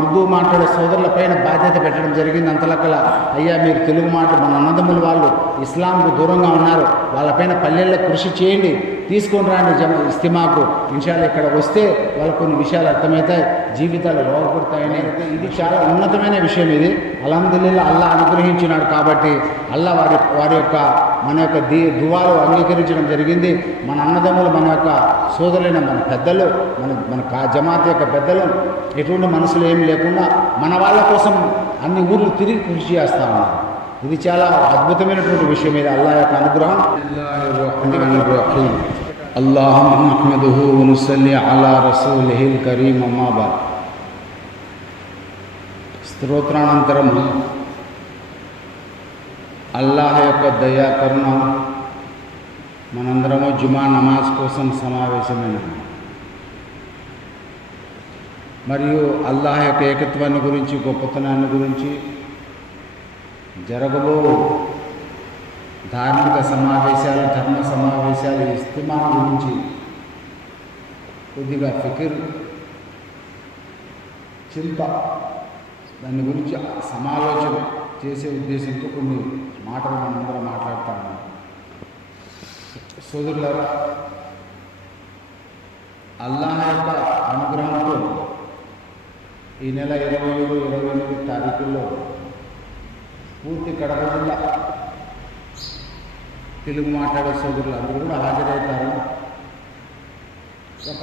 ఉర్దూ మాట్లాడే సోదరులపైన బాధ్యత పెట్టడం జరిగింది. అంతలక్కల అయ్యా మీరు తెలుగు మన అన్నదమ్ములు వాళ్ళు ఇస్లాంకు దూరంగా ఉన్నారు, వాళ్ళపైన పల్లెల్లో కృషి చేయండి, తీసుకొని రాండి ఇస్తిమాకు. ఇన్షాల్లా ఇక్కడ వస్తే వాళ్ళకు కొన్ని విషయాలు అర్థమవుతాయి, జీవితాలు బాగుపడతాయని. ఇది చాలా ఉన్నతమైన విషయం. ఇది అల్హమ్దులిల్లా అల్లా అనుగ్రహించినాడు కాబట్టి అల్లా వారి యొక్క మన యొక్క దువాలు అంగీకరించడం జరిగింది. మన అన్నదమ్ములు, మన యొక్క సోదరులైన మన పెద్దలు, మన జమాత్ యొక్క పెద్దలు ఎటువంటి మనసులు ఏమి లేకుండా మన వాళ్ళ కోసం అన్ని ఊర్లు తిరిగి కృషి చేస్తూ ఉన్నారు. ఇది చాలా అద్భుతమైనటువంటి విషయం. ఇది అల్లా యొక్క అనుగ్రహం. అల్లాహుమ్మా నహ్మదుహు వ నుసల్లి అలా రసూలిహిల్ కరీం. అమ్మా బాద్. స్తోత్రానంతరం అల్లాహ్ యొక్క దయా కరుణ మనందరము జుమా నమాజ్ కోసం సమావేశమైన మరియు అల్లాహ్ యొక్క ఏకత్వాన్ని గురించి, గొప్పతనాన్ని గురించి, జరగబో ధార్మిక సమావేశాలు, ధర్మ సమావేశాలు, ఇస్తిమా గురించి కొద్దిగా ఫికిర్, చింత, దాని గురించి సమాలోచన చేసే ఉద్దేశంతో కొన్ని మాటలు మనందరం మాట్లాడుతాము. సోదరులారా, అల్లాహ్ యొక్క అనుగ్రహంతో ఈ నెల 27, 28 తారీఖుల్లో పూర్తి కడప జిల్లా తెలుగు మాట్లాడే సోదరులు అందరూ కూడా హాజరవుతారు. ఒక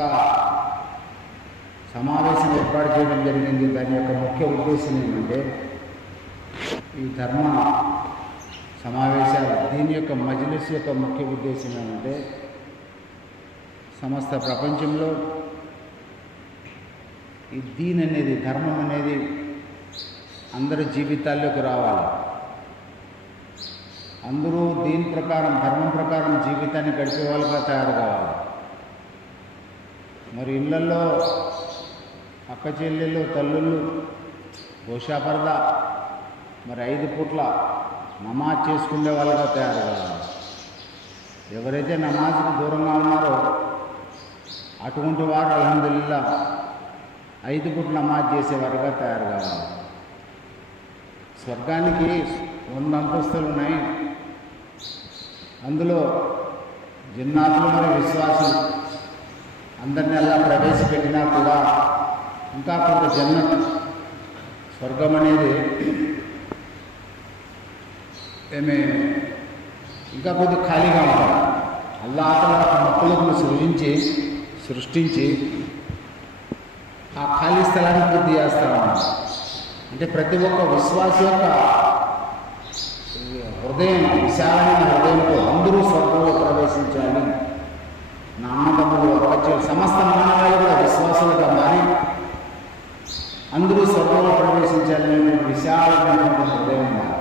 సమావేశం ఏర్పాటు చేయడం జరిగింది. దాని యొక్క ముఖ్య ఉద్దేశం ఏమంటే, ఈ ధర్మ సమావేశాలు, దీని యొక్క మజ్లిస్ యొక్క ముఖ్య ఉద్దేశం ఏమంటే, సమస్త ప్రపంచంలో ఈ దీన్ అనేది, ధర్మం అనేది అందరి జీవితాల్లోకి రావాలి. అందరూ దీని ప్రకారం, ధర్మం ప్రకారం జీవితాన్ని గడిపే వాళ్ళుగా తయారు కావాలి. మరి ఇళ్లలో అక్క చెల్లెళ్ళు, తల్లుళ్ళు గోషాపరదా మరి 5 పూట్ల నమాజ్ చేసుకునే వాళ్ళుగా తయారు కావాలి. ఎవరైతే నమాజ్కి దూరంగా ఉన్నారో అటువంటి వారు అల్హమ్దులిల్లా 5 పూట్ల నమాజ్ చేసేవారుగా తయారు కావాలి. స్వర్గానికి 100 అంతస్తులు ఉన్నాయి. అందులో జిన్నాతులు మరియు విశ్వాసులు అందరినీ అలా ప్రవేశపెట్టినా కూడా ఇంకా కొంత జన్నత్, స్వర్గం అనేది ఇంకా కొద్ది ఖాళీగా ఉంటుంది. అల్లాహ్ తఆలా మక్కులను సృష్టించి ఆ ఖాళీ స్థలాన్ని పూర్తి చేస్తా ఉన్నారు. అంటే ప్రతి ఒక్క విశ్వాస యొక్క హృదయం, విశాలమైన హృదయంతో అందరూ స్వర్గంలో ప్రవేశించాలి. నా అన్నదమ్ములు, వచ్చే సమస్త మానవాళి కూడా విశ్వాసులుగా మారి అందరూ స్వర్గంలో ప్రవేశించాలని విశాలమైనటువంటి హృదయం మారి.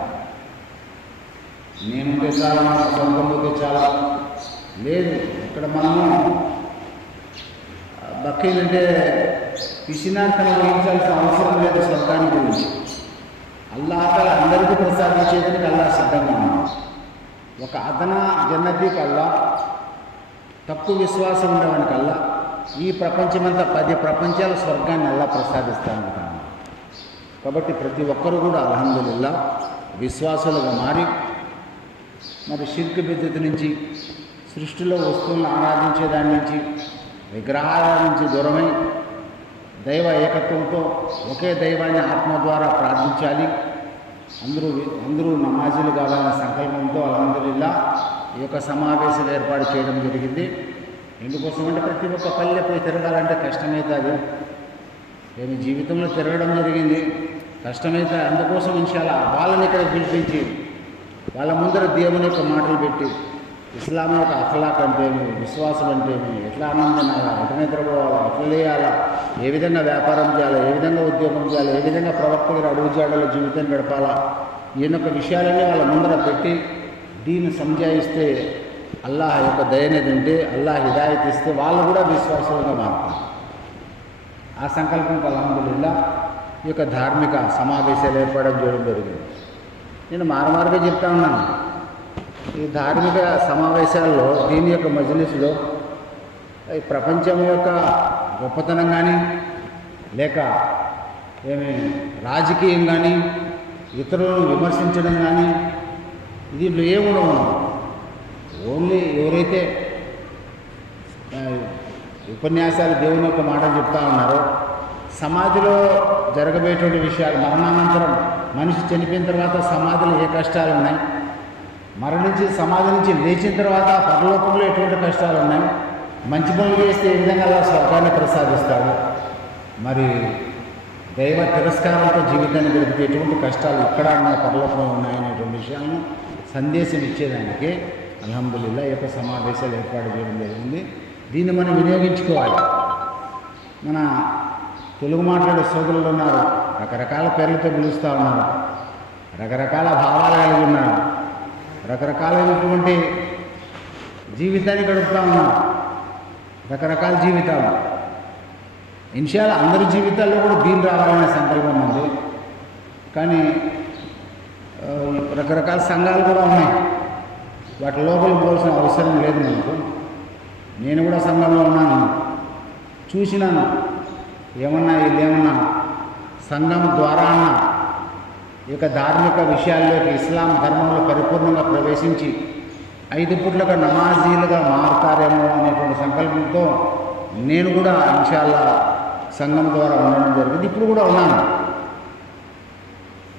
నేనుంటే చాలా, స్వర్గంలోకి చాలా లేదు. ఇక్కడ మనము బక్కీలంటే పిసినార్థం వహించాల్సిన అవసరం లేదు. స్వర్గాన్ని గురించి అల్లాహ్ తఆలా అందరికీ ప్రసాదించేందుకు అల్లాహ్ సిద్ధంగా ఉన్నాడు. ఒక అదనా జన్నతీకి అల్లాహ్, తక్కువ విశ్వాసం ఉండేవానికి అల్లాహ్ ఈ ప్రపంచమంతా 10 ప్రపంచాల స్వర్గాన్ని అల్లాహ్ ప్రసాదిస్తాను. కాబట్టి ప్రతి ఒక్కరూ కూడా అల్హమ్దులిల్లా విశ్వాసులుగా మారి మరి షిర్క్ బిద్అత్ నుంచి, సృష్టిలో వస్తువులను ఆరాధించే దాని నుంచి, విగ్రహాల నుంచి దూరమై దైవ ఏకత్వంతో ఒకే దైవాన్ని ఆత్మ ద్వారా ప్రార్థించాలి. అందరూ నమాజీలు కావాలనే సంకల్పంతో అల్హమ్దులిల్లా ఈ యొక్క సమావేశం ఏర్పాటు చేయడం జరిగింది. ఎందుకోసం అంటే ప్రతి ఒక్క పల్లె పోయి తిరగాలంటే కష్టమవుతుంది. నేను జీవితంలో తిరగడం జరిగింది, కష్టమైతే. అందుకోసం ఇన్షాల్లా వాళ్ళని ఇక్కడ పిలిపించి వాళ్ళ ముందర దేవుని యొక్క మాటలు పెట్టి ఇస్లాం యొక్క అఖలాక్ అంటే ఏమి, విశ్వాసం అంటే ఏమి, ఎట్లా ఆనందించాలా, ఎట్లా నిద్రపోవాలా, ఎట్లా లేయాలా, ఏ విధంగా వ్యాపారం చేయాలా, ఏ విధంగా ఉద్యోగం చేయాలా, ఏ విధంగా ప్రవక్త గారు అడుగుజాడలో జీవితం గడపాలా, ఈయనొక్క విషయాలన్నీ వాళ్ళ ముందర పెట్టి దీన్ని సంజాయిస్తే అల్లాహ్ యొక్క దయనేది ఉంటే, అల్లాహ్ హిదాయత్ ఇస్తే వాళ్ళు కూడా విశ్వాసులుగా మారుతారు. ఆ సంకల్పంతో అల్హమ్దులిల్లా ఈ యొక్క ధార్మిక సమావేశాలు ఏర్పడడం చేయడం జరిగింది. నేను మారుమారుగా చెప్తా ఉన్నాను, ఈ ధార్మిక సమావేశాల్లో, దీని యొక్క మజ్లిస్లో ఈ ప్రపంచం యొక్క గొప్పతనం కానీ లేక ఏమి రాజకీయం కానీ ఇతరులను విమర్శించడం కానీ దీంట్లో ఏముండవు. ఓన్లీ ఎవరైతే ఉపన్యాసాలు దేవుని యొక్క మాటలు చెప్తా ఉన్నారో, సమాధిలో జరగబోయేటువంటి విషయాలు, మరణానంతరం మనిషి చనిపోయిన తర్వాత సమాధిలో ఏ కష్టాలు ఉన్నాయి, మరణించి సమాధి నుంచి లేచిన తర్వాత పరలోకంలో ఎటువంటి కష్టాలు ఉన్నాయి, మంచి పనులు చేస్తే ఏ విధంగా అలా స్వర్గాన్ని ప్రసాదిస్తాడు, మరి దైవ తిరస్కారంతో జీవితాన్ని గడిపితే ఎటువంటి కష్టాలు ఇక్కడ ఉన్నాయి పరలోకంలో ఉన్నాయనేటువంటి విషయాలను సందేశం ఇచ్చేదానికి అల్హమ్దులిల్లాహ్ ఈ యొక్క సమావేశాలు ఏర్పాటు చేయడం జరిగింది. దీన్ని మనం వినియోగించుకోవాలి. మన తెలుగు మాట్లాడే సోదరులు ఉన్నారు, రకరకాల పేర్లతో పిలుస్తూ ఉన్నారు, రకరకాల భావాలు కలిగి ఉన్నారు, రకరకాలైనటువంటి జీవితాన్ని గడుపుతూ ఉన్నారు, రకరకాల జీవితాలు. ఇన్షాల్లా అందరి జీవితాల్లో కూడా దీని రావాలనే సంకల్పం ఉంది. కానీ రకరకాల సంఘాలు కూడా ఉన్నాయి, వాటి లోపలికి పోవాల్సిన అవసరం లేదు మనకు. నేను కూడా సంఘంలో ఉన్నాను, చూసినాను. ఏమన్నా వీళ్ళేమన్నా సంఘం ద్వారా అన్న ఈ యొక్క ధార్మిక విషయాల్లోకి ఇస్లాం ధర్మంలో పరిపూర్ణంగా ప్రవేశించి 5 పూట్లుగా నమాజీలుగా మారుతారేమో అనేటువంటి సంకల్పంతో నేను కూడా ఇన్షాల్లా సంఘం ద్వారా ఉండడం జరిగింది. ఇప్పుడు కూడా ఉన్నాను.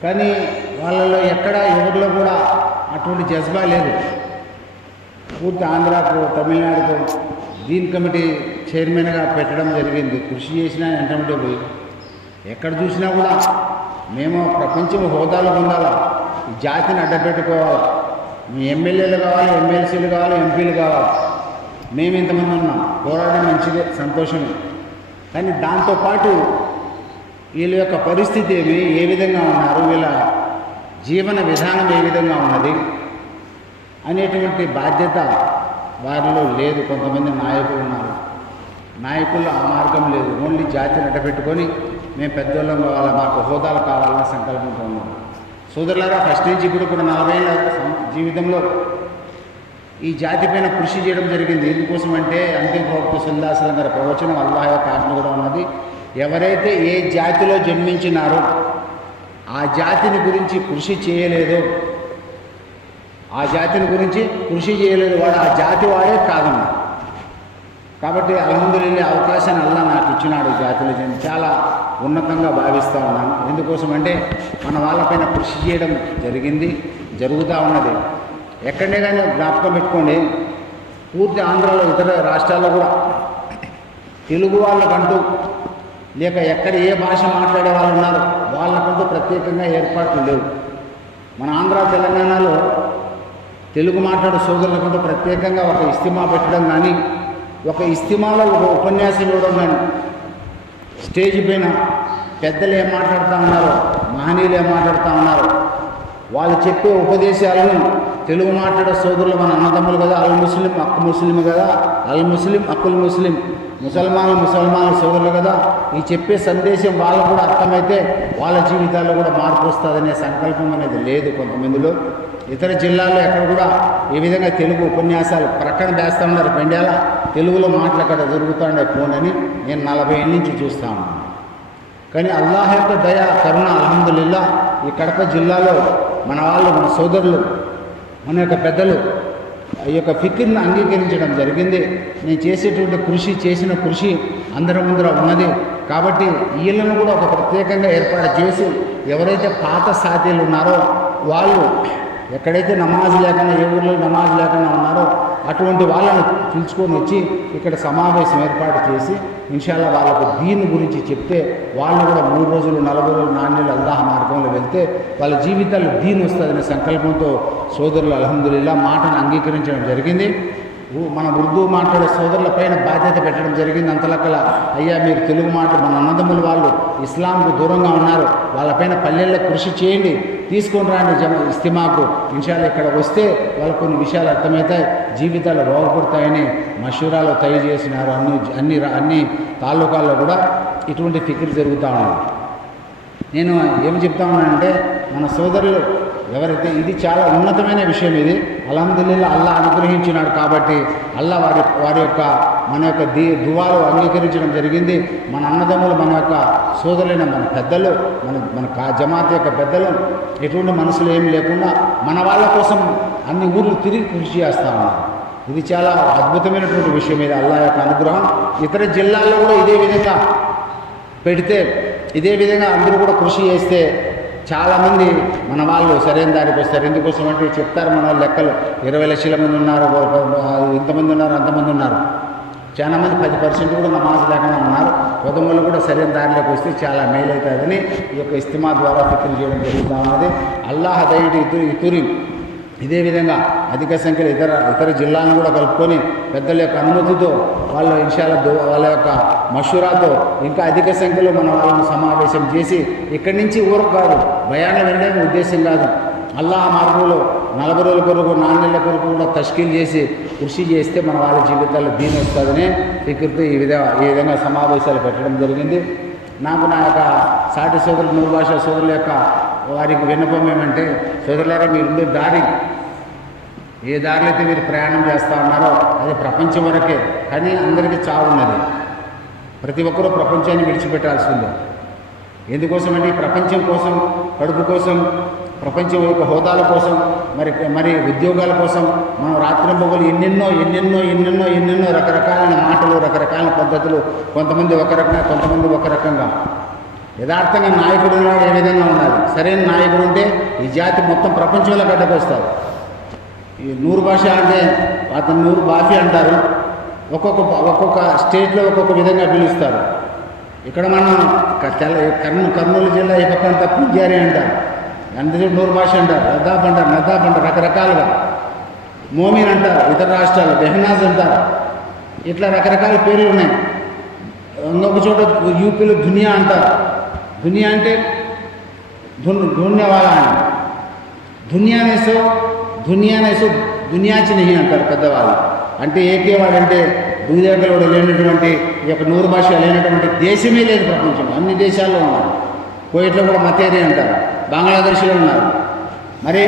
కానీ వాళ్ళలో ఎక్కడ ఎవరిలో కూడా అటువంటి జజ్బా లేదు. పూర్తి ఆంధ్రాకు, తమిళనాడుకు దీన్ కమిటీ చైర్మన్గా పెట్టడం జరిగింది. కృషి చేసినా వెంటనే పోయి ఎక్కడ చూసినా కూడా మేము ప్రపంచం హోదాలు పొందాలా, ఈ జాతిని అడ్డపెట్టుకోవాలి, మీ ఎమ్మెల్యేలు కావాలి, ఎమ్మెల్సీలు కావాలి, ఎంపీలు కావాలి. మేము ఇంతమంది ఉన్నాం, పోరాడడం మంచిదే, సంతోషమే. కానీ దాంతోపాటు వీళ్ళ యొక్క పరిస్థితి ఏమి, ఏ విధంగా ఉన్నారు, వీళ్ళ జీవన విధానం ఏ విధంగా ఉన్నది అనేటువంటి బాధ్యత వారిలో లేదు. కొంతమంది నాయకులు ఉన్నారు, నాయకుల్లో ఆ మార్గం లేదు. ఓన్లీ జాతిని అడ్డపెట్టుకొని మేము పెద్దోళ్ళం కావాలా, మాకు హోదాలు కావాలన్న సంకల్పంతో ఉన్నాం. సోదరులారా, ఫస్ట్ నుంచి ఇప్పుడు కూడా 40 ఏళ్ళ జీవితంలో ఈ జాతి పైన కృషి చేయడం జరిగింది. ఎందుకోసం అంటే అంతిమ ప్రవక్త సల్లల్లాహు అలైహి వసల్లం గారి ప్రవచనం అల్లాహ్ యొక్క ఆజ్ఞ కూడా ఉన్నది. ఎవరైతే ఏ జాతిలో జన్మించినారో ఆ జాతిని గురించి కృషి చేయలేదో, ఆ జాతిని గురించి కృషి చేయలేదు, వాడు ఆ జాతి వాడే కాదన్నా. కాబట్టి అల్హమ్దులిల్లాహ్ అవకాశాన్ని అల్లాహ్ నాకు ఇచ్చినాడు. జాతిలో చాలా ఉన్నతంగా భావిస్తూ ఉన్నాను. ఎందుకోసం అంటే మన వాళ్ళపైన కృషి చేయడం జరిగింది, జరుగుతూ ఉన్నది. ఎక్కడనే కానీ జ్ఞాపకం పెట్టుకోండి, పూర్తి ఆంధ్రాలో, ఇతర రాష్ట్రాల్లో కూడా తెలుగు వాళ్ళకంటూ లేక ఎక్కడ ఏ భాష మాట్లాడే వాళ్ళు ఉన్నారో వాళ్ళకంటూ ప్రత్యేకంగా ఏర్పాట్లు లేవు. మన ఆంధ్ర, తెలంగాణలో తెలుగు మాట్లాడే సోదరులకంటూ ప్రత్యేకంగా ఒక ఇస్తిమా పెట్టడం కానీ, ఒక ఇస్తిమాలో ఒక ఉపన్యాసం ఇవ్వడం కానీ, స్టేజ్ పైన పెద్దలు ఏం మాట్లాడుతూ ఉన్నారో, మహనీయులు ఏం మాట్లాడుతూ ఉన్నారో వాళ్ళు చెప్పే ఉపదేశాలను తెలుగు మాట్లాడే సోదరులు మన అన్నదమ్ములు కదా, అల్ ముస్లిం అక్కు ముస్లిం కదా, అల్ ముస్లిం అక్కుల్ ముస్లిం, ముసల్మాన్ సోదరులు కదా, ఈ చెప్పే సందేశం వాళ్ళకు కూడా అర్థమైతే వాళ్ళ జీవితాల్లో కూడా మార్పు వస్తుందనే సంకల్పం అనేది లేదు కొంతమందిలో. ఇతర జిల్లాల్లో ఎక్కడ కూడా ఈ విధంగా తెలుగు ఉపన్యాసాలు ప్రక్కన వేస్తూ ఉన్నారు. పెండ్యాల తెలుగులో మాటలు అక్కడ జరుగుతుండే పోనని నేను 40 ఏళ్ళ నుంచి చూస్తూ ఉన్నాను. కానీ అల్లాహ్ యొక్క దయ, కరుణ అల్హమ్దులిల్లాహ్ ఈ కడప జిల్లాలో మన వాళ్ళు, మన సోదరులు, మన యొక్క పెద్దలు ఈ యొక్క ఫికిర్ను అంగీకరించడం జరిగింది. నేను చేసేటువంటి కృషి, చేసిన కృషి అందరి ముందర ఉన్నది. కాబట్టి వీళ్ళను కూడా ఒక ప్రత్యేకంగా ఏర్పాటు చేసి ఎవరైతే పాత సాతీలు ఉన్నారో వాళ్ళు ఎక్కడైతే నమాజ్ లేకుండా, ఏ ఊళ్ళో నమాజ్ లేకుండా ఉన్నారో అటువంటి వాళ్ళను పిలుచుకొని వచ్చి ఇక్కడ సమావేశం ఏర్పాటు చేసి ఇన్షాల్లా వాళ్ళకు దీని గురించి చెప్తే వాళ్ళు కూడా 3 రోజులు, 40 రోజులు, 4 నెలలు అల్లాహ్ మార్గంలో వెళ్తే వాళ్ళ జీవితాల్లో దీని వస్తుందనే సంకల్పంతో సోదరులు అల్హమ్దులిల్లాహ్ మాటను అంగీకరించడం జరిగింది. మన ఉర్దూ మాట్లాడే సోదరుల పైన బాధ్యత పెట్టడం జరిగింది. అంతలకల అయ్యా మీరు తెలుగు మాట, మన అన్నదమ్ములు వాళ్ళు ఇస్లాంకు దూరంగా ఉన్నారు, వాళ్ళపైన పల్లెల్లో కృషి చేయండి, తీసుకొని రాండి ఇస్తిమాకు. ఇన్షాల్లా ఇక్కడ వస్తే వాళ్ళకు కొన్ని విషయాలు అర్థమవుతాయి, జీవితాలు బాగుపడతాయని మషూరాలో తయారు చేసినారు. అన్ని తాలూకాల్లో కూడా ఇటువంటి ఫికిర్ జరుగుతూ ఉన్నది. నేను ఏమి చెప్తా ఉన్నానంటే మన సోదరులు ఎవరైతే, ఇది చాలా ఉన్నతమైన విషయం ఇది. అల్హమ్దులిల్లా అల్లాహ్ అనుగ్రహించినాడు కాబట్టి అల్లాహ్ వారి యొక్క మన యొక్క దువాలు అంగీకరించడం జరిగింది. మన అన్నదమ్ములు, మన యొక్క సోదరులైన మన పెద్దలు, మన జమాత్ యొక్క పెద్దలు ఎటువంటి మనసులు ఏం లేకుండా మన వాళ్ళ కోసం అన్ని ఊర్లు తిరిగి కృషి చేస్తూ ఉన్నారు. ఇది చాలా అద్భుతమైనటువంటి విషయం. ఇది అల్లాహ్ యొక్క అనుగ్రహం. ఇతర జిల్లాల్లో కూడా ఇదే విధంగా పెడితే, ఇదే విధంగా అందరూ కూడా కృషి చేస్తే చాలామంది మన వాళ్ళు సరైన దారికి వస్తారు. ఎందుకోసం అంటే చెప్తారు మన లెక్కలు 20 లక్షల మంది ఉన్నారు, ఇంతమంది ఉన్నారు, అంతమంది ఉన్నారు. చాలామంది 10% కూడా నమాజ్ లేకుండా ఉన్నారు. ఉదములు కూడా సరైన దారిలోకి వస్తే చాలా మేలు అవుతుందని ఈ యొక్క ఇస్తిమా ద్వారా ఫిక్ర్ చేయడం జరుగుతూ ఉన్నది. అల్లాహ్ దయటి ఇతురి ఇదే విధంగా అధిక సంఖ్యలో ఇతర జిల్లాలను కూడా కలుపుకొని పెద్దల యొక్క అనుమతితో వాళ్ళ ఇన్షాల్లా వాళ్ళ యొక్క మషూరాతో ఇంకా అధిక సంఖ్యలో మన వాళ్ళను సమావేశం చేసి ఇక్కడి నుంచి ఊరకు కాదు, భయాన్ని వినడానికి ఉద్దేశం కాదు, అల్లాహ్ మార్గంలో 40 రోజుల కొరకు 4 నెలల కొరకు కూడా తష్కీల్ చేసి కృషి చేస్తే మన వాళ్ళ జీవితాల్లో దీని వస్తుందని ఫిక్ర్తో ఈ విధంగా సమావేశాలు పెట్టడం జరిగింది. నాకు నా యొక్క సాటి సోదరులు, మూడు భాష సోదరుల యొక్క వారికి విన్నపం ఏమంటే, సోదరులారా మీరు దారి ఏ దారిలో అయితే మీరు ప్రయాణం చేస్తూ ఉన్నారో అది ప్రపంచం వరకే, కానీ అందరికీ చావు ఉన్నది. ప్రతి ఒక్కరూ ప్రపంచాన్ని విడిచిపెట్టాల్సిందే. ఎందుకోసమంటే ఈ ప్రపంచం కోసం, కడుపు కోసం, ప్రపంచం యొక్క హోదాల కోసం, మరి ఉద్యోగాల కోసం మనం రాత్రింబగలు ఎన్నెన్నో రకరకాలైన మాటలు, రకరకాల పద్ధతులు, కొంతమంది ఒక రకంగా, కొంతమంది ఒక రకంగా. యథార్థంగా నాయకుడు ఉన్నాడు ఏ విధంగా ఉండాలి. సరైన నాయకుడు ఉంటే ఈ జాతి మొత్తం ప్రపంచంలో గడ్డకొస్తారు. ఈ 100 భాష అంటే అతను 100 బాఫీ అంటారు. ఒక్కొక్క స్టేట్లో ఒక్కొక్క విధంగా పిలుస్తారు. ఇక్కడ మనం కర్నూలు జిల్లా ఈ పక్కంతా పూజారి అంటారు, అందులో 100 భాష అంటారు, నదాబ్ అంటారు, రకరకాలుగా. మోమిన్ అంటారు ఇతర రాష్ట్రాలు, బెహనాజ్ అంటారు. ఇట్లా రకరకాల పేర్లు ఉన్నాయి. ఇంకొక చోట యూపీలో దునియా అంటారు. దునియా అంటే ధూన్యవాలా అని. దునియాచి నెహి అంటారు పెద్దవాళ్ళు. అంటే ఏకేవాడంటే దూదేకలు లేనటువంటి ఈ యొక్క 100 భాష లేనటువంటి దేశమే లేదు ప్రపంచంలో. అన్ని దేశాల్లో ఉన్నారు. కోయిట్లో కూడా మతేరి అంటారు, బంగ్లాదేశ్లో ఉన్నారు, మరి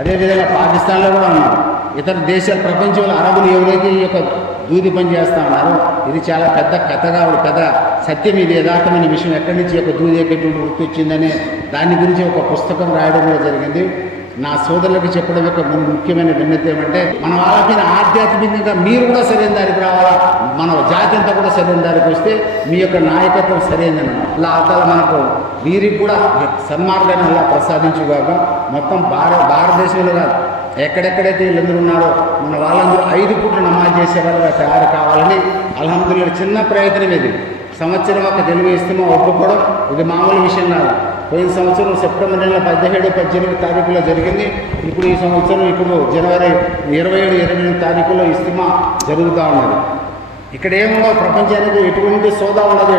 అదేవిధంగా పాకిస్తాన్లో కూడా ఉన్నారు. ఇతర దేశాలు ప్రపంచంలో అరబులు ఎవరైతే ఈ యొక్క దూది పని చేస్తూ ఉన్నారో ఇది చాలా పెద్ద కథగా, పెద్ద సత్యం. ఇది యథార్థమైన విషయం. ఎక్కడి నుంచి ఒక దూది ఎక్కటువంటి వృత్తి వచ్చిందనే దాని గురించి ఒక పుస్తకం రాయడం కూడా జరిగింది. నా సోదరులకు చెప్పడం యొక్క ముఖ్యమైన విన్నతి ఏమంటే, మన వాళ్ళకి ఆధ్యాత్మికంగా మీరు కూడా సరైన దారికి రావాలా, మన జాతి అంతా కూడా సరైన దారికి వస్తే మీ యొక్క నాయకత్వం సరైనదన్నమాట. అలా మనకు వీరికి కూడా సన్మార్గాన్ని అలా ప్రసాదించుగాక. మొత్తం భారతదేశంలో కాదు, ఎక్కడెక్కడైతే వీళ్ళందరూ ఉన్నారో మన వాళ్ళందరూ 5 పూట్ల నమాజ్ చేసే వాళ్ళగా తయారు కావాలని అల్హమ్దులిల్లాహ్ చిన్న ప్రయత్నం ఇది. సంవత్సరం ఒక తెలుగు ఇస్తమా ఒప్పుకోవడం ఇది మామూలు విషయం కాదు. పోయిన సంవత్సరం సెప్టెంబర్ నెల 17, 18 తారీఖులో జరిగింది. ఇప్పుడు ఈ సంవత్సరం జనవరి 27, 28 తారీఖులో ఇస్తమా జరుగుతూ ఉన్నది. ఇక్కడ ఏముందో ప్రపంచానికి ఎటువంటి సోదా ఉండదు.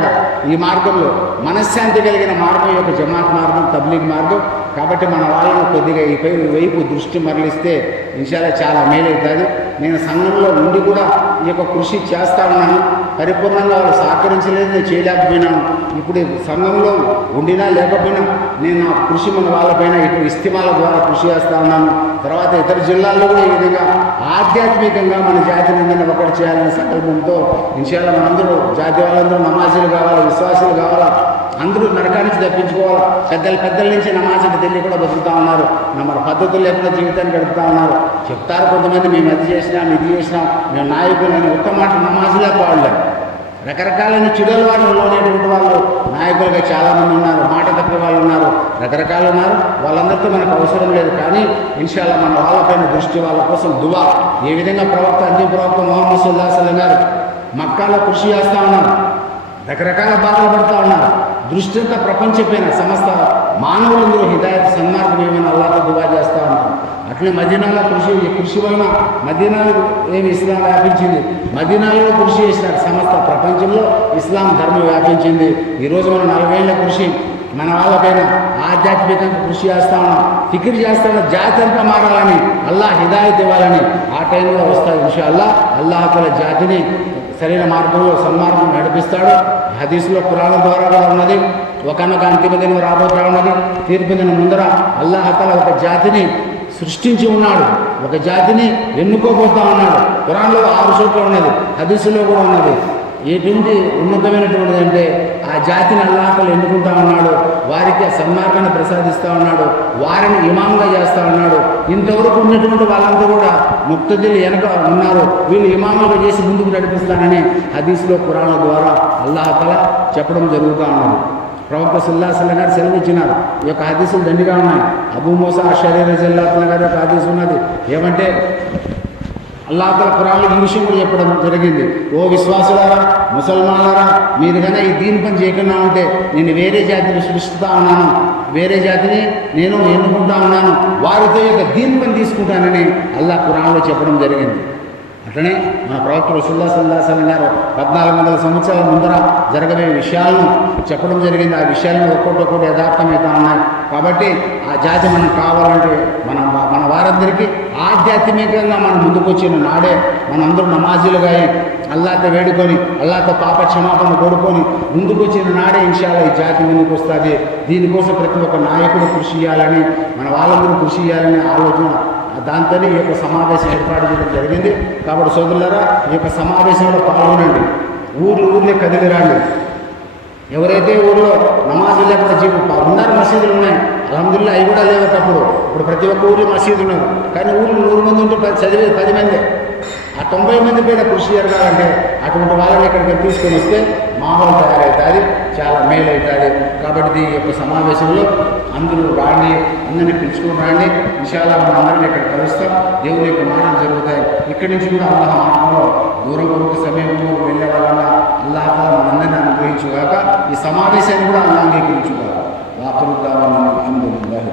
ఈ మార్గంలో మనశ్శాంతి కలిగిన మార్గం యొక్క జమాత్ మార్గం, తబ్లీగ్ మార్గం. కాబట్టి మన వాళ్ళను కొద్దిగా ఈ వైపు దృష్టి మరలిస్తే ఇన్షాల్లా చాలా మేలవుతుంది. నేను సంఘంలో ఉండి కూడా ఈ యొక్క కృషి చేస్తూ ఉన్నాను. పరిపూర్ణంగా వాళ్ళు సహకరించలేదు, నేను చేయలేకపోయినాను. ఇప్పుడు సంఘంలో ఉండినా లేకపోయినా నేను నా కృషి మన వాళ్ళపైన ఇటు ఇస్తిమాల ద్వారా కృషి చేస్తూ ఉన్నాను. తర్వాత ఇతర జిల్లాల్లో కూడా ఈ విధంగా ఆధ్యాత్మికంగా మన జాతిని అందరినీ ఒకటి చేయాలనే సంకల్పంతో ఇన్షాల్లా మనందరూ జాతి వాళ్ళందరూ నమాజీలు కావాలా, విశ్వాసులు కావాలా, అందరూ నరకానికి తప్పించుకోవాలా. పెద్దల నుంచి నమాజ్ అంటే తెలియ కూడా బతుకుతూ ఉన్నారు. మన పద్ధతులు లేకుండా జీవితాన్ని గడుపుతూ ఉన్నారు. చెప్తారు కొంతమంది, మేము అది చేసినాం, ఇది చేసినాం, మేము నాయకులు అని. ఒక్క మాట నమాజులే పాడలేరు. రకరకాలైన చెడుల వాళ్ళలోనేటువంటి వాళ్ళు నాయకులుగా చాలామంది ఉన్నారు. మాట తప్పే వాళ్ళు ఉన్నారు, రకరకాలు ఉన్నారు. వాళ్ళందరితో మనకు అవసరం లేదు. కానీ ఇన్షాల్లా మన వాళ్ళపైన దృష్టి, వాళ్ళ కోసం దువా. ఏ విధంగా అంతిమ ప్రవక్త ముహమ్మద్ సల్లల్లాహు అలైహి వసల్లం గారు మక్కాలో కృషి చేస్తూ ఉన్నారు, రకరకాల బాధలు పడుతూ ఉన్నారు. దృష్టి అంతా ప్రపంచపైన సమస్త మానవులందరూ హిదాయత్ సన్మార్గం ఏమైనా అల్లాహ్తో దువా చేస్తూ ఉన్నారు. అట్లే మదీనాలో కృషి వలన మదీనాలో ఇస్లాం వ్యాపించింది. మదీనాలో కృషి చేసినారు. సమస్త ప్రపంచంలో ఇస్లాం ధర్మం వ్యాపించింది. ఈరోజు మనం 40 ఏళ్ళ కృషి మన వాళ్ళపైన ఆధ్యాత్మికంగా కృషి చేస్తా ఉన్నాం, ఫికిర్ చేస్తా ఉన్నాం. జాతి అంతా మారాలని, అల్లాహ్ హిదాయత్ ఇవ్వాలని ఆ టైంలో వస్తాయి. ఇన్షాల్లా అల్లాహ్ తఆలా జాతిని సరైన మార్గంలో సన్మార్గం నడిపిస్తాడు. హదీసులో పురాణం ద్వారా కూడా ఉన్నది. ఒకనొక అంతిమ దినం రాబోతా ఉన్నది. తీర్పు దినం ముందర అల్లాహ్ తఆలా ఒక జాతిని సృష్టించి ఉన్నాడు, ఒక జాతిని ఎన్నుకోబోతా ఉన్నాడు. ఖురాన్లో 6 చోట్ల ఉన్నది, హదీసులో కూడా ఉన్నది. ఎటువంటి ఉన్నతమైనటువంటిది అంటే ఆ జాతిని అల్లాహ్ ఎన్నుకుంటా ఉన్నాడు, వారికి ఆ సన్మార్గాన్ని ప్రసాదిస్తూ ఉన్నాడు, వారిని ఇమాంగా చేస్తూ ఉన్నాడు. ఇంతవరకు ఉన్నటువంటి వాళ్ళంతా కూడా ముక్తదిలు వెనక ఉన్నారు, వీళ్ళు ఇమాములుగా చేసి ముందుకు నడిపిస్తానని హదీసులో ఖురాన్ ద్వారా అల్లాహ్ తఆలా చెప్పడం జరుగుతూ ఉన్నది. ప్రవక్త సల్లల్లాహు అలైహి వసల్లం గారు సెలవు ఇచ్చినారు. ఈ యొక్క హదీసులు దండిగా ఉన్నాయి. అబూ మూసా అష్అరీ రలియల్లాహు అన్హు గారి యొక్క హదీసు ఉన్నది. ఏమంటే అల్లాహ్ తఆలా ఖురాన్లో ఈ విషయం కూడా చెప్పడం జరిగింది. ఓ విశ్వాసులారా, ముసల్మానులారా, మీరు కన్నా ఈ దీని పని చేయకుండా ఉంటే నేను వేరే జాతిని సృష్టిస్తూ ఉన్నాను, వేరే జాతిని నేను ఎన్నుకుంటా ఉన్నాను, వారితో యొక్క దీని పని తీసుకుంటానని అల్లాహ్ ఖురాన్లో చెప్పడం జరిగింది. అట్లనే మన ప్రవక్త రసూలుల్లాహి సల్లల్లాహు అలైహి వసల్లం గారు 1400 సంవత్సరాల ముందర జరగబోయే విషయాలను చెప్పడం జరిగింది. ఆ విషయాలను ఒక్కొక్కటి యథార్థమవుతా ఉన్నాయి. కాబట్టి ఆ జాతి మనకు కావాలంటే మన వారందరికీ ఆధ్యాత్మికంగా మనం ముందుకొచ్చిన నాడే మనందరూ నమాజీలుగా అల్లాహ్తో వేడుకొని అల్లాహ్తో పాప క్షమాపణ కోరుకొని ముందుకొచ్చిన నాడే ఇన్షాల్లాహ్ ఈ జాతి ముందుకు వస్తుంది. దీనికోసం ప్రతి ఒక్క నాయకుడు కృషి చేయాలని, మన వాళ్ళందరూ కృషి చేయాలనే ఆలోచన, దాంతోనే ఈ యొక్క సమావేశం ఏర్పాటు చేయడం జరిగింది. కాబట్టి సోదరులారా, ఈ యొక్క సమావేశంలో పాల్గొనండి, ఊర్లే కదిలి రండి. ఎవరైతే ఊళ్ళో నమాజులు లేకుండా ఉన్నారు, మసీదులు ఉన్నాయి, అల్హమ్దులిల్లాహ్ అవి కూడా లేవు ఒకప్పుడు. ఇప్పుడు ప్రతి ఒక్క ఊరిలో మసీదు ఉన్నారు, కానీ ఊళ్ళో 100 మంది ఉంటే చదివేది 10 మందే. ఆ 90 మంది పైన కృషి జరగాలంటే అటువంటి వాళ్ళని ఇక్కడికి తీసుకొని వస్తే మామూలు తయారవుతుంది, చాలా మేలు అవుతుంది. కాబట్టి ఈ యొక్క సమావేశంలో అందరూ రాండి, అందరినీ పిలుచుకొని రాండి. ఇన్షాల్లాహ్ మనం అందరినీ ఇక్కడ కలుస్తాం, దేవుని యొక్క మాటలు జరుగుతాయి. ఇక్కడి నుంచి కూడా అల్లాహ్ మాటలో దూరం వరకు సమయంలో వెళ్ళే వాళ్ళ అల్లాహ్ తఆలా మనందరినీ అనుగ్రహించుగాక. ఈ సమావేశాన్ని కూడా అల్లాహ్ అంగీకరించుగాక. వాఖిరు దావానా అల్హమ్దులిల్లాహి.